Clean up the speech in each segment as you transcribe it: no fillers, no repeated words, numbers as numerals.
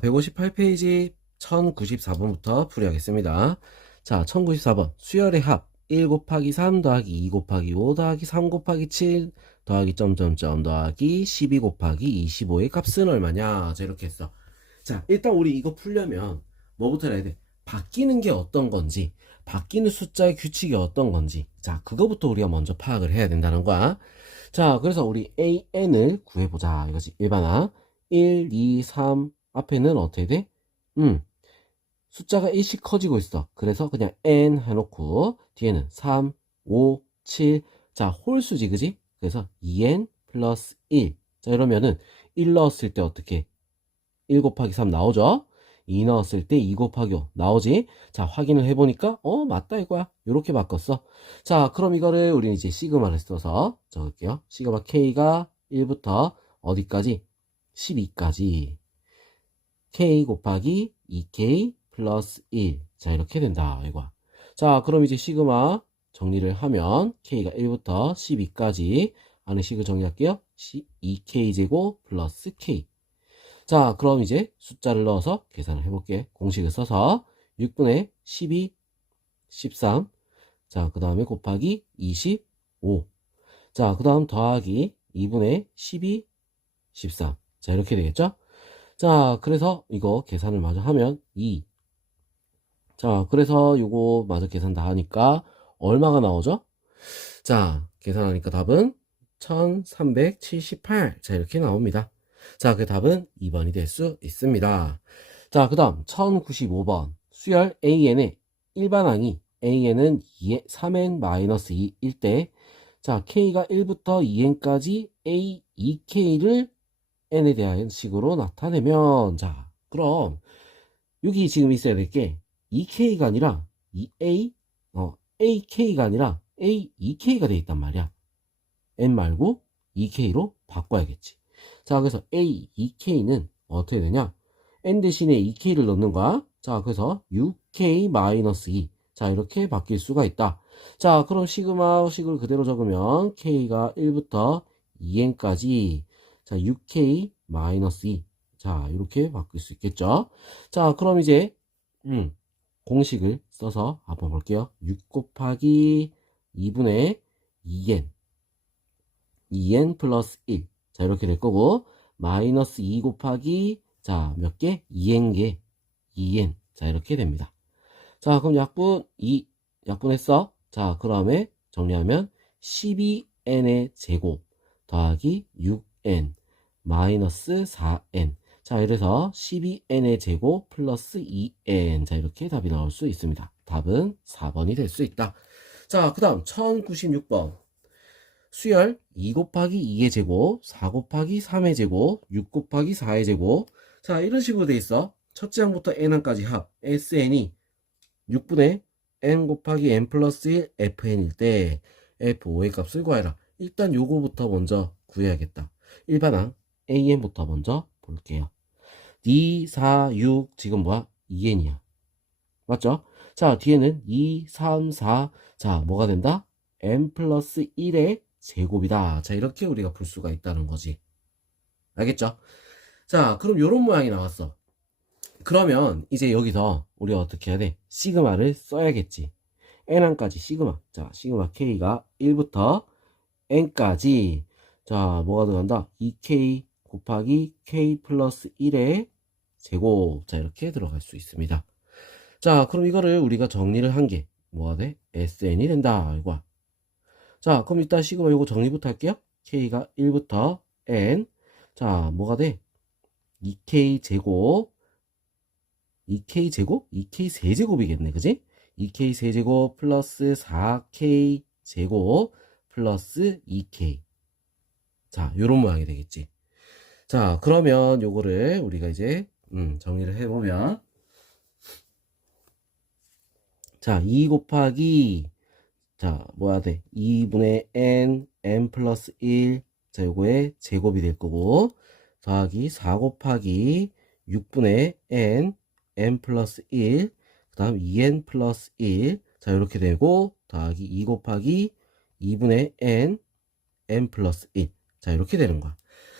158페이지 1094번부터 풀이하겠습니다. 자, 1094번. 수열의 합 1 곱하기 3 더하기 2 곱하기 5 더하기 3 곱하기 7 더하기 점점점 더하기 12 곱하기 25의 값은 얼마냐? 자, 이렇게 했어. 자, 일단 우리 이거 풀려면 뭐부터 해야 돼? 바뀌는 게 어떤 건지, 바뀌는 숫자의 규칙이 어떤 건지, 자, 그거부터 우리가 먼저 파악을 해야 된다는 거야. 자, 그래서 우리 AN을 구해보자. 이거지. 일반항 1, 2, 3 앞에는 어떻게 돼? 숫자가 1씩 커지고 있어. 그래서 그냥 N 해놓고 뒤에는 3, 5, 7. 자, 홀수지, 그지? 그래서 2N 플러스 1. 자, 이러면은 1 넣었을 때 어떻게? 1 곱하기 3 나오죠? 2 넣었을 때 2 곱하기 5 나오지? 자, 확인을 해보니까 맞다 이거야. 이렇게 바꿨어. 자, 그럼 이거를 우리는 이제 시그마를 써서 적을게요. 시그마 K가 1부터 어디까지? 12까지 K 곱하기 2K 플러스 1. 자, 이렇게 된다 이거야. 자, 그럼 이제 시그마 정리를 하면 K가 1부터 12까지 하는 식을 정리할게요. 2K제곱 플러스 K. 자, 그럼 이제 숫자를 넣어서 계산을 해볼게. 공식을 써서 6분의 12, 13. 자, 그 다음에 곱하기 25. 자, 그 다음 더하기 2분의 12, 13. 자, 이렇게 되겠죠? 자, 그래서 이거 계산을 마저 하면 2. 자, 그래서 요거 마저 계산 다 하니까 얼마가 나오죠? 자, 계산하니까 답은 1378. 자, 이렇게 나옵니다. 자, 그 답은 2번이 될 수 있습니다. 자, 그 다음 1095번. 수열 AN의 일반항이 AN은 3n-2일 때, 자, K가 1부터 2n까지 A, 2K를 N에 대한 식으로 나타내면, 자, 그럼 여기 지금 있어야 될 게 2K가 아니라 2A, AK가 아니라 A2K가 돼 있단 말이야. N 말고 2K로 바꿔야겠지. 자, 그래서 A2K는 어떻게 되냐? N 대신에 2K를 넣는 거야. 자, 그래서 6K-2. 자, 이렇게 바뀔 수가 있다. 자, 그럼 시그마 식을 그대로 적으면 K가 1부터 2N까지 자, 6K-2. 자, 이렇게 바뀔 수 있겠죠. 자, 그럼 이제 공식을 써서 한번 볼게요. 6 곱하기 2분의 2N 2N 플러스 1. 자, 이렇게 될 거고, 마이너스 2 곱하기, 자, 몇 개? 2N개. 2N. 자, 이렇게 됩니다. 자, 그럼 약분했어? 자, 그 다음에 정리하면 12N의 제곱 더하기 6N 마이너스 4N. 자, 이래서 12N의 제곱 플러스 2N. 자, 이렇게 답이 나올 수 있습니다. 답은 4번이 될 수 있다. 자, 그 다음 1096번. 수열 2 곱하기 2의 제곱, 4 곱하기 3의 제곱, 6 곱하기 4의 제곱. 자, 이런 식으로 돼 있어. 첫째 항부터 n항까지 합 SN이 6분의 n 곱하기 n 플러스 1 FN일 때 F5의 값을 구하라. 일단 요거부터 먼저 구해야겠다. 일반항 AN부터 먼저 볼게요. D, 4, 6 지금 뭐야? 2N이야. 맞죠? 자, 뒤에는 2, 3, 4. 자, 뭐가 된다? n 플러스 1의 제곱이다. 자, 이렇게 우리가 볼 수가 있다는 거지. 알겠죠? 자, 그럼 요런 모양이 나왔어. 그러면 이제 여기서 우리가 어떻게 해야 돼? 시그마를 써야겠지. n항까지 시그마. 자, 시그마 k가 1부터 n까지. 자, 뭐가 들어간다? 2k 곱하기 k 플러스 1의 제곱. 자, 이렇게 들어갈 수 있습니다. 자, 그럼 이거를 우리가 정리를 한 게 뭐가 돼? SN이 된다. 이거야. 자, 그럼 일단 시그마 요거 정리부터 할게요. K가 1부터 N. 자, 뭐가 돼? 2K 제곱. 2K 제곱? 2K 세제곱이겠네. 그지? 2K 세제곱 플러스 4K 제곱 플러스 2K. 자, 요런 모양이 되겠지. 자, 그러면 요거를 우리가 이제 정리를 해보면 자, 2 곱하기 자, 뭐야 돼? 2분의 n 플러스 1. 자, 요거의 제곱이 될 거고, 더하기 4 곱하기 6분의 n 플러스 1. 그 다음 2n 플러스 1. 자, 이렇게 되고, 더하기 2 곱하기 2분의 n 플러스 1. 자, 이렇게 되는 거야.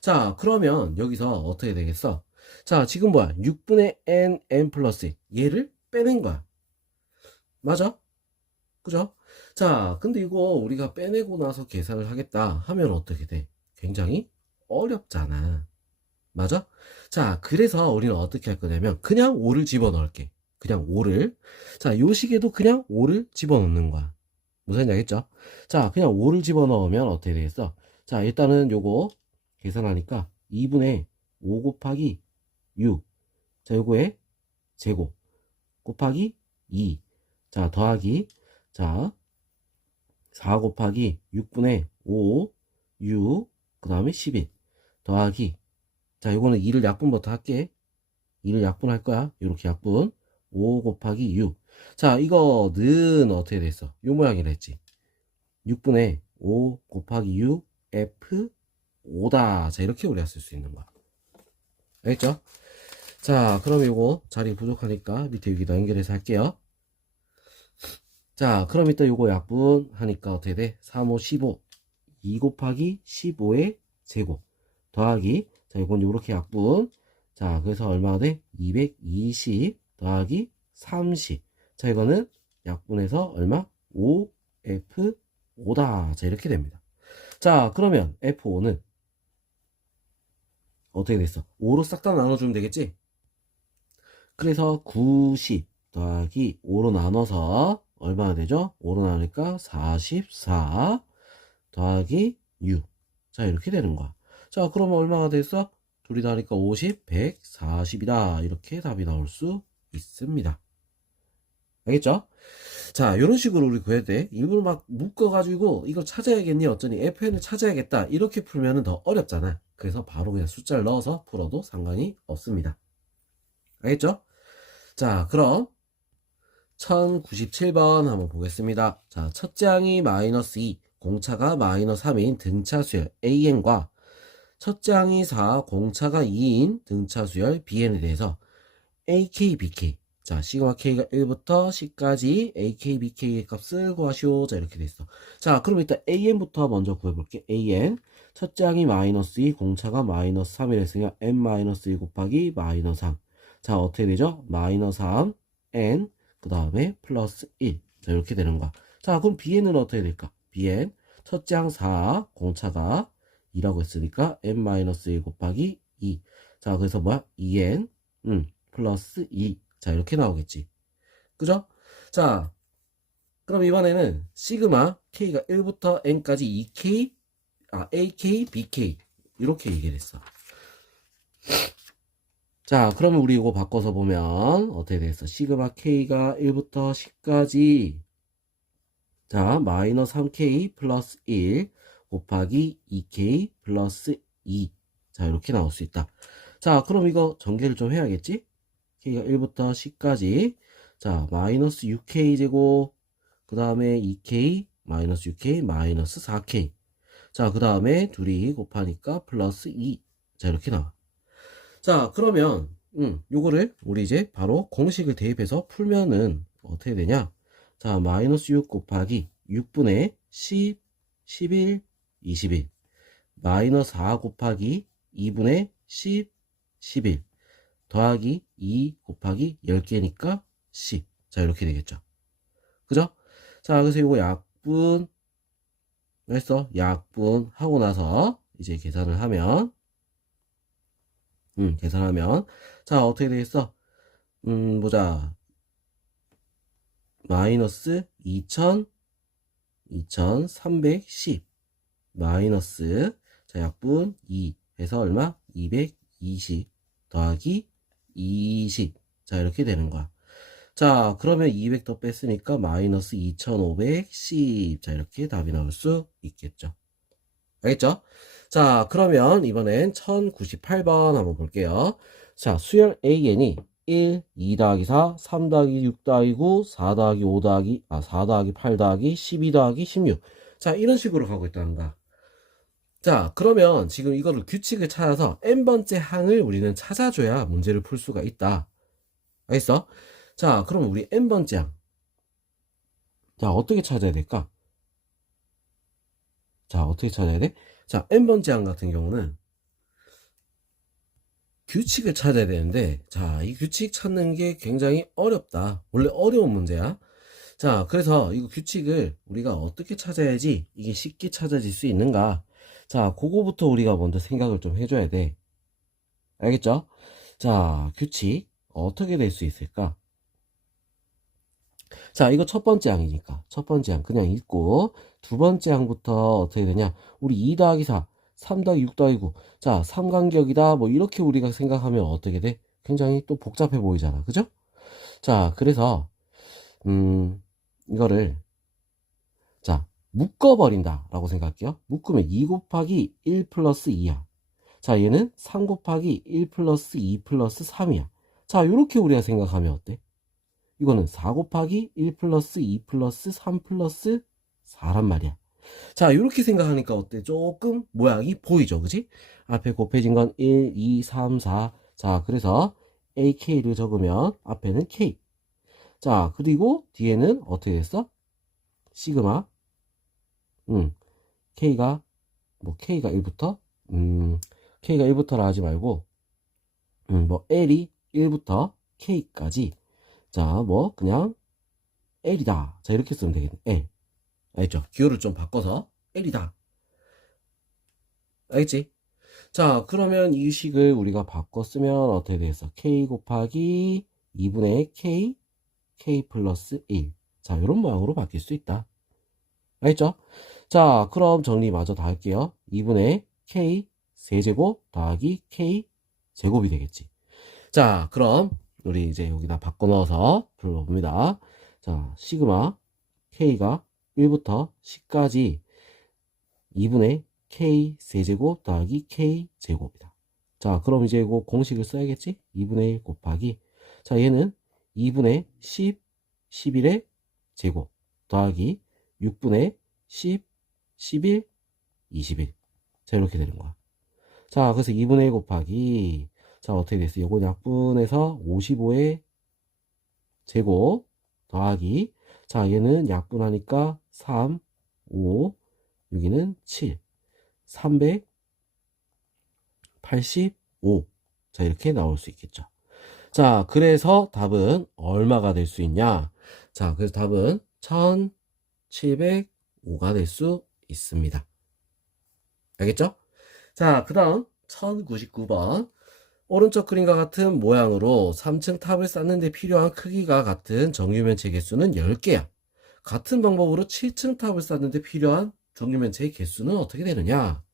자, 그러면 여기서 어떻게 되겠어? 자, 지금 뭐야? 6분의 n 플러스 1. 얘를 빼낸 거야. 맞아? 그죠? 자, 근데 이거 우리가 빼내고 나서 계산을 하겠다 하면 어떻게 돼? 굉장히 어렵잖아. 맞아? 자, 그래서 우리는 어떻게 할 거냐면 그냥 5를 집어넣을게. 그냥 5를. 자, 요 식에도 그냥 5를 집어넣는 거야. 무슨 얘기 알겠죠? 자, 그냥 5를 집어넣으면 어떻게 되겠어? 자, 일단은 요거 계산하니까 2분의 5 곱하기 6. 자, 요거에 제곱 곱하기 2. 자, 더하기. 자, 4 곱하기 6분의 5, 6, 그 다음에 11. 더하기. 자, 요거는 2를 약분부터 할게. 2를 약분할 거야. 요렇게 약분. 5 곱하기 6. 자, 이거는 어떻게 됐어? 요 모양이라 했지. 6분의 5 곱하기 6 F 5다. 자, 이렇게 우리가 쓸 수 있는 거야. 알겠죠? 자, 그럼 요거 자리 부족하니까 밑에 여기다 연결해서 할게요. 자, 그럼 이따 요거 약분하니까 어떻게 돼? 3, 5, 15. 2 곱하기 15의 제곱. 더하기. 자, 이건 요렇게 약분. 자, 그래서 얼마가 돼? 220 더하기 30. 자, 이거는 약분해서 얼마? 5F5다. 자, 이렇게 됩니다. 자, 그러면 F5는 어떻게 됐어? 5로 싹 다 나눠주면 되겠지? 그래서 90 더하기 5로 나눠서 얼마나 되죠? 5로 나누니까 44 더하기 6. 자, 이렇게 되는 거야. 자, 그러면 얼마가 됐어? 둘이 다니까 50, 140이다. 이렇게 답이 나올 수 있습니다. 알겠죠? 자, 이런 식으로 우리 구해야 돼. 일부러 막 묶어가지고 이걸 찾아야겠니? 어쩌니? FN을 찾아야겠다. 이렇게 풀면 더 어렵잖아. 그래서 바로 그냥 숫자를 넣어서 풀어도 상관이 없습니다. 알겠죠? 자, 그럼 1097번 한번 보겠습니다. 자, 첫째 항이 마이너스 2, 공차가 마이너스 3인 등차 수열 AN과 첫째 항이 4, 공차가 2인 등차 수열 BN에 대해서 AK, BK. 자, 시그마 K가 1부터 C까지 AK, BK의 값을 구하시오. 자, 이렇게 돼 있어. 자, 그럼 일단 AN부터 먼저 구해볼게. AN. 첫째 항이 마이너스 2, 공차가 마이너스 3이랬으니까 N-1 곱하기 마이너스 3. 자, 어떻게 되죠? 마이너스 3, N, 그 다음에 플러스 1. 자, 이렇게 되는 거야. 자, 그럼 BN은 어떻게 될까? BN. 첫째 항 4, 공차가 2라고 했으니까 N-1 곱하기 2. 자, 그래서 뭐야? 2N. 플러스 2. 자, 이렇게 나오겠지. 그죠? 자, 그럼 이번에는 시그마 K가 1부터 N까지 AK, BK. 이렇게 얘기를 했어. 자, 그러면 우리 이거 바꿔서 보면 어떻게 되겠어? 시그마 K가 1부터 10까지. 자, 마이너스 3K 플러스 1 곱하기 2K 플러스 2. 자, 이렇게 나올 수 있다. 자, 그럼 이거 전개를 좀 해야겠지? K가 1부터 10까지. 자, 마이너스 6K 제곱, 그 다음에 2K, 마이너스 6K, 마이너스 4K. 자, 그 다음에 둘이 곱하니까 플러스 2. 자, 이렇게 나와. 자, 그러면, 요거를 우리 이제 바로 공식을 대입해서 풀면은 어떻게 되냐? 자, 마이너스 6 곱하기 6분의 10, 11, 21. 마이너스 4 곱하기 2분의 10, 11. 더하기 2 곱하기 10개니까 10. 자, 이렇게 되겠죠. 그죠? 자, 그래서 이거 약분, 했어. 약분 하고 나서 이제 계산을 하면, 계산하면, 자, 어떻게 되겠어? 보자. 마이너스 2310. 마이너스, 자, 약분 2 해서 얼마? 220 더하기 20. 자, 이렇게 되는 거야. 자, 그러면 200 더 뺐으니까 마이너스 2510. 자, 이렇게 답이 나올 수 있겠죠. 알겠죠? 자, 그러면 이번엔 1098번 한번 볼게요. 자, 수열 AN이 1, 2 더하기 4, 3 더하기 6 더하기 9, 4 더하기 5 더하기, 4 더하기 8 더하기 12 더하기 16. 자, 이런 식으로 가고 있다는 거야. 자, 그러면 지금 이거를 규칙을 찾아서 n번째 항을 우리는 찾아줘야 문제를 풀 수가 있다. 알겠어? 자, 그럼 우리 n번째 항. 자, 어떻게 찾아야 될까? 자, 어떻게 찾아야 돼? 자, n번째 항 같은 경우는 규칙을 찾아야 되는데, 자, 이 규칙 찾는 게 굉장히 어렵다. 원래 어려운 문제야. 자, 그래서 이거 규칙을 우리가 어떻게 찾아야지 이게 쉽게 찾아질 수 있는가? 자, 그거부터 우리가 먼저 생각을 좀 해줘야 돼. 알겠죠? 자, 규칙 어떻게 될 수 있을까? 자, 이거 첫 번째 항이니까 첫 번째 항 그냥 읽고, 두 번째 항부터 어떻게 되냐? 우리 2 더하기 4, 3 더하기 6 더하기 9. 자, 삼간격이다. 뭐 이렇게 우리가 생각하면 어떻게 돼? 굉장히 또 복잡해 보이잖아. 그죠? 자, 그래서 이거를, 자, 묶어버린다 라고 생각할게요. 묶으면 2 곱하기 1 플러스 2야. 자, 얘는 3 곱하기 1 플러스 2 플러스 3이야. 자, 요렇게 우리가 생각하면 어때? 이거는 4 곱하기 1 플러스 2 플러스 3 플러스 4란 말이야. 자, 요렇게 생각하니까 어때? 조금 모양이 보이죠, 그지? 앞에 곱해진 건 1, 2, 3, 4. 자, 그래서 AK를 적으면 앞에는 K. 자, 그리고 뒤에는 어떻게 됐어? 시그마. K가, 뭐, K가 1부터, K가 1부터라 하지 말고, 뭐, L이 1부터 K까지. 자, 뭐, 그냥 L이다. 자, 이렇게 쓰면 되겠네. L. 알겠죠? 기호를 좀 바꿔서 L이다. 알겠지? 자, 그러면 이 식을 우리가 바꿔 쓰면 어떻게 되겠어? K 곱하기 2분의 K, K 플러스 1. 자, 이런 모양으로 바뀔 수 있다. 알겠죠? 자, 그럼 정리 마저 다 할게요. 2분의 K 세제곱 더하기 K 제곱이 되겠지. 자, 그럼 우리 이제 여기다 바꿔 넣어서 불러봅니다. 자, 시그마 K가 1부터 10까지 2분의 K 세제곱 더하기 K 제곱이다. 자, 그럼 이제 이거 공식을 써야겠지? 2분의 1 곱하기, 자, 얘는 2분의 10, 11의 제곱 더하기 6분의 10, 11, 21. 자, 이렇게 되는 거야. 자, 그래서 2분의 1 곱하기, 자, 어떻게 됐어? 요거 약분해서 55의 제곱 더하기, 자, 얘는 약분하니까 3, 5, 여기는 7, 385. 자, 이렇게 나올 수 있겠죠. 자, 그래서 답은 얼마가 될 수 있냐? 자, 그래서 답은 1705가 될 수 있습니다. 알겠죠? 자, 그 다음 1099번. 오른쪽 그림과 같은 모양으로 3층 탑을 쌓는데 필요한 크기가 같은 정유면체 개수는 10개야. 같은 방법으로 7층 탑을 쌓는데 필요한 정유면체의 개수는 어떻게 되느냐?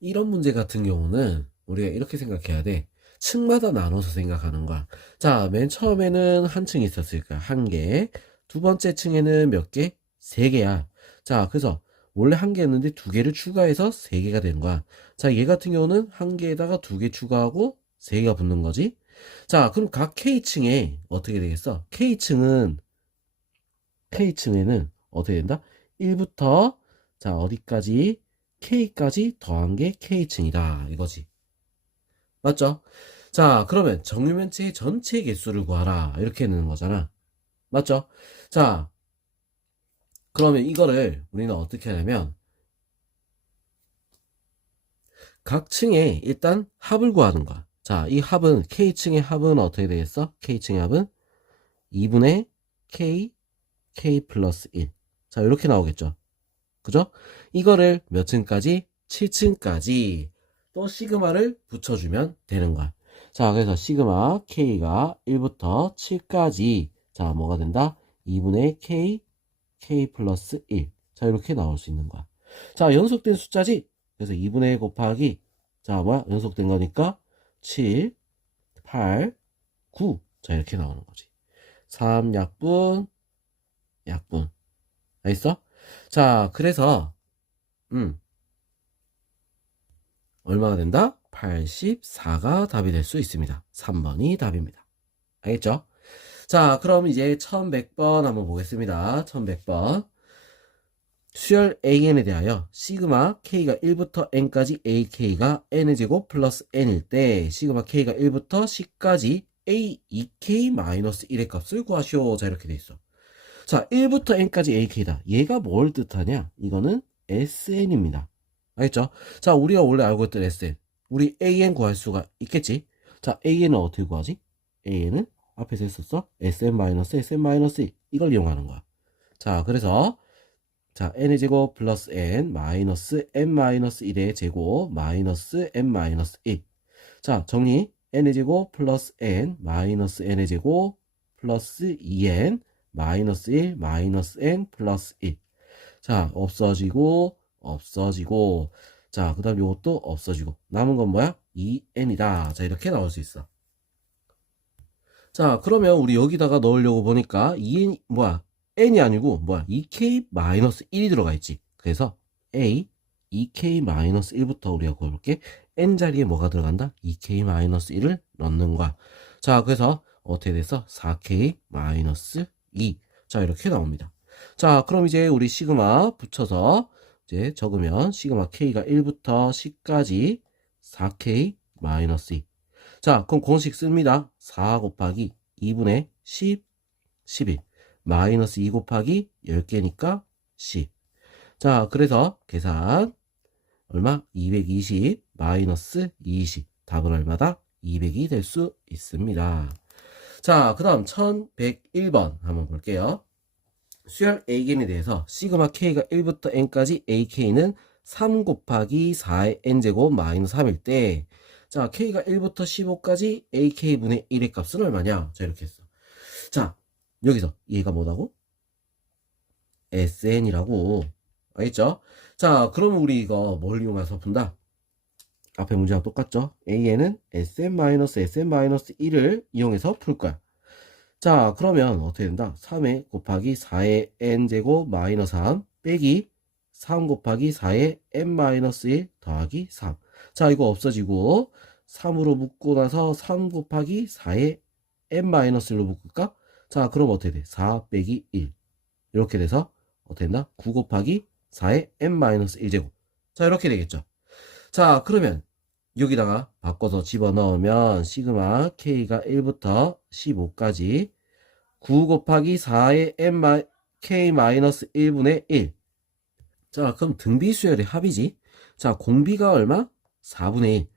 이런 문제 같은 경우는 우리가 이렇게 생각해야 돼. 층마다 나눠서 생각하는 거야. 자, 맨 처음에는 한 층이 있었으니까 한 개. 두 번째 층에는 몇 개? 세 개야. 자, 그래서 원래 한 개였는데 두 개를 추가해서 세 개가 되는 거야. 자, 얘 같은 경우는 한 개에다가 두 개 추가하고 세 개가 붙는 거지. 자, 그럼 각 K층에 어떻게 되겠어? K층에는 어떻게 된다? 1부터, 자, 어디까지? K까지 더한 게 K층이다. 이거지. 맞죠? 자, 그러면 정유면체의 전체 개수를 구하라. 이렇게 되는 거잖아. 맞죠? 자, 그러면 이거를 우리는 어떻게 하냐면, 각 층에 일단 합을 구하는 거야. 자, 이 합은, K층의 합은 어떻게 되겠어? K층의 합은 2분의 K, K 플러스 1. 자, 이렇게 나오겠죠? 그죠? 이거를 몇 층까지? 7층까지 또 시그마를 붙여주면 되는 거야. 자, 그래서 시그마 K가 1부터 7까지, 자, 뭐가 된다? 2분의 K, K 플러스 1. 자, 이렇게 나올 수 있는 거야. 자, 연속된 숫자지? 그래서 2분의 1 곱하기, 자, 뭐야? 연속된 거니까 7, 8, 9. 자, 이렇게 나오는 거지. 3 약분, 약분. 알겠어? 자, 그래서 얼마가 된다? 84가 답이 될 수 있습니다. 3번이 답입니다. 알겠죠? 자, 그럼 이제 1100번 한번 보겠습니다. 1100번. 수열 AN에 대하여 시그마 K가 1부터 N까지 AK가 N의 제곱 플러스 N일 때 시그마 K가 1부터 10까지 A2K-1의 값을 구하시오. 자, 이렇게 돼 있어. 자, 1부터 N까지 AK다. 얘가 뭘 뜻하냐? 이거는 SN입니다. 알겠죠? 자, 우리가 원래 알고 있던 SN. 우리 an 구할 수가 있겠지. 자, an은 어떻게 구하지? an은 앞에서 했었어. sn-sn-1 이걸 이용하는 거야. 자, 그래서 자, n의 제곱 플러스 n 마이너스 n-1의 제곱 마이너스 n-1. 자, 정리. n의 제곱 플러스 n 마이너스 n의 제곱 플러스 2n 마이너스 1 마이너스 n 플러스 1. 자, 없어지고 없어지고. 자, 그 다음 요것도 없어지고. 남은 건 뭐야? 2n이다. 자, 이렇게 나올 수 있어. 자, 그러면 우리 여기다가 넣으려고 보니까 2n 뭐야? n이 아니고 뭐야? 2k-1이 들어가 있지. 그래서 a 2k-1부터 우리가 구해볼게. n 자리에 뭐가 들어간다? 2k-1을 넣는 거야. 자, 그래서 어떻게 됐어? 4k-2. 자, 이렇게 나옵니다. 자, 그럼 이제 우리 시그마 붙여서 이제 적으면 시그마 k가 1부터 10까지 4k-2. 자, 그럼 공식 씁니다. 4 곱하기 2분의 10, 11. 마이너스 2 곱하기 10개니까 10. 자, 그래서 계산 얼마? 220 마이너스 20. 답은 얼마다? 200이 될 수 있습니다. 자, 그 다음 1101번 한번 볼게요. 수열 A겐에 대해서 시그마 K가 1부터 N까지 AK는 3 곱하기 4의 N제곱 마이너스 3일 때, 자, K가 1부터 15까지 AK분의 1의 값은 얼마냐? 자, 이렇게 했어. 자, 여기서 얘가 뭐라고? SN이라고. 알겠죠? 자, 그럼 우리 이거 뭘 이용해서 푼다? 앞에 문제랑 똑같죠? AN은 SN-SN-1을 이용해서 풀 거야. 자, 그러면 어떻게 된다? 3의 곱하기 4의 n제곱 마이너스 3 빼기 3 곱하기 4의 n-1 더하기 3. 자, 이거 없어지고 3으로 묶고 나서 3 곱하기 4의 n-1로 묶을까? 자, 그럼 어떻게 돼? 4 빼기 1. 이렇게 돼서 어떻게 된다? 9 곱하기 4의 n-1제곱. 자, 이렇게 되겠죠. 자, 그러면 여기다가 바꿔서 집어넣으면 시그마 K가 1부터 15까지 9 곱하기 4의 K-1분의 1. 자, 그럼 등비수열의 합이지. 자, 공비가 얼마? 4분의 1.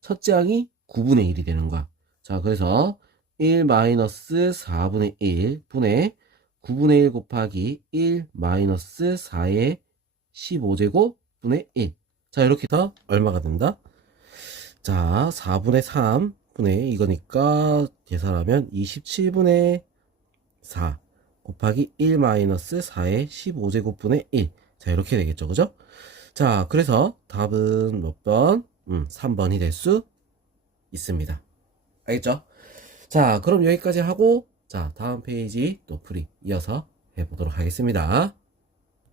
첫째 항이 9분의 1이 되는 거야. 자, 그래서 1-4분의 1 분의 9분의 1 곱하기 1-4의 15제곱 분의 1. 자, 이렇게 더 얼마가 된다? 자, 4분의 3분의 이거니까 계산하면 27분의 4 곱하기 1-4의 15제곱분의 1. 자, 이렇게 되겠죠. 그죠? 자, 그래서 답은 몇 번? 3번이 될 수 있습니다. 알겠죠? 자, 그럼 여기까지 하고, 자, 다음 페이지 또 풀이 이어서 해보도록 하겠습니다.